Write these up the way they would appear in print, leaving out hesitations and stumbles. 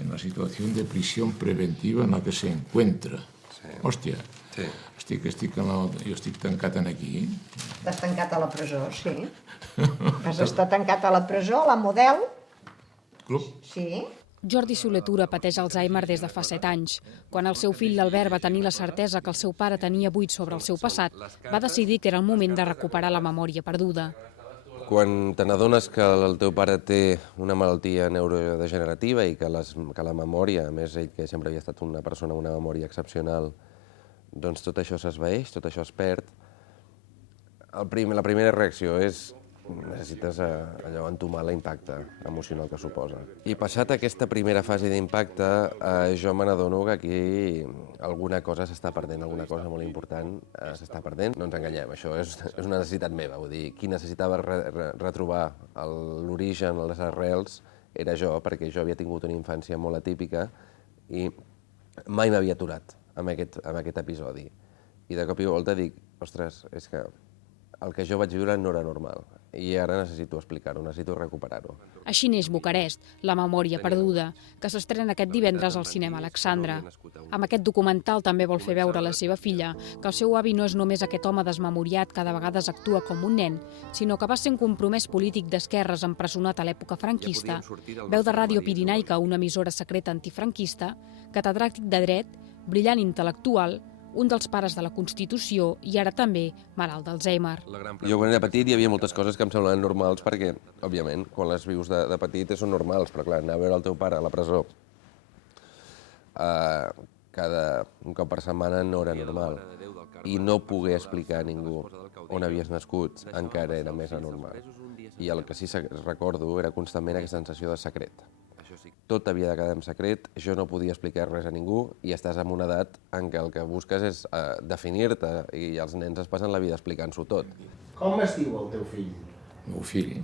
en la situación de prisión preventiva en la que se encuentra. Hòstia, jo estic tancat aquí. Estàs tancat a la presó, sí. Vas estar tancat a la presó, a la Model. Club. Sí. Jordi Soler Tura pateix Alzheimer des de fa 7 anys. Quan el seu fill l'Albert va tenir la certesa que el seu pare tenia buit sobre el seu passat, va decidir que era el moment de recuperar la memòria perduda. Quan te n'adones que el teu pare té una malaltia neurodegenerativa i que la memòria, a més ell que sempre havia estat una persona amb una memòria excepcional, doncs tot això s'esvaeix, tot això es perd, la primera reacció és necessites allò entomar l'impacte emocional que suposa. I passat aquesta primera fase d'impacte, jo me n'adono que aquí alguna cosa s'està perdent, alguna cosa molt important s'està perdent. No ens enganyem, això és una necessitat meva, vull dir, qui necessitava retrobar l'origen, les arrels, era jo, perquè jo havia tingut una infància molt atípica i mai m'havia aturat amb aquest episodi. I de cop i volta dic, ostres, és que el que jo vaig viure no era normal i ara necessito explicar-ho, necessito recuperar-ho. Així neix Bucarest, la memòria perduda, que s'estrena aquest divendres al Cinema Alexandra. Amb aquest documental també vol fer veure a la seva filla que el seu avi no és només aquest home desmemoriat que de vegades actua com un nen, sinó que va ser un compromès polític d'esquerres empresonat a l'època franquista, veu de Ràdio Pirinaica, una emissora secreta antifranquista, catedràtic de dret, brillant intel·lectual, un dels pares de la Constitució i ara també malalt d'Alzheimer. Jo quan era petit hi havia moltes coses que em semblaven normals perquè, òbviament, quan les vius de petit són normals, però clar, anar a veure el teu pare a la presó un cop per setmana no era normal. I no poder explicar a ningú on havies nascut encara era més anormal. I el que sí recordo era constantment aquesta sensació de secret. Tot havia de quedar en secret, jo no podia explicar res a ningú i estàs en una edat en què el que busques és definir-te i els nens es passen la vida explicant-s'ho tot. Com es diu el teu fill? El meu fill,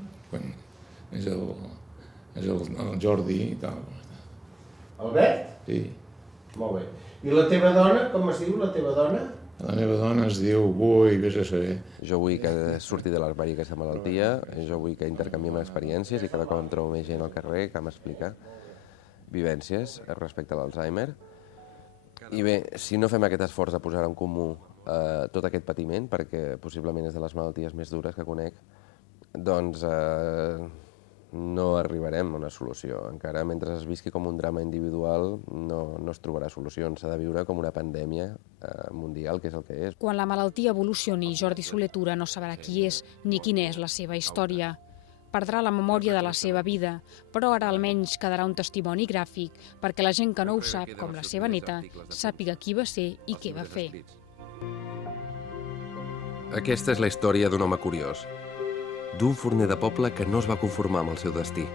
és el Jordi i tal. Albert? Sí. Molt bé. I la teva dona, com es diu la teva dona? La meva dona es diu Bui, vés a saber. Jo vull que surti de l'armari aquesta malaltia, jo vull que intercanviem experiències i cada cop em trobo més gent al carrer que m'explica vivències respecte a l'Alzheimer. I bé, si no fem aquest esforç de posar en comú tot aquest patiment, perquè possiblement és de les malalties més dures que conec, doncs no arribarem a una solució. Encara mentre es visqui com un drama individual no es trobarà solucions. S'ha de viure com una pandèmia mundial, que és el que és. Quan la malaltia evolucioni, Jordi Soler Tura no sabrà qui és ni quina és la seva història. Perdrà la memòria de la seva vida, però ara almenys quedarà un testimoni gràfic perquè la gent que no ho sap, com la seva neta, sàpiga qui va ser i què va fer. Aquesta és la història d'un home curiós, d'un forner de poble que no es va conformar amb el seu destí.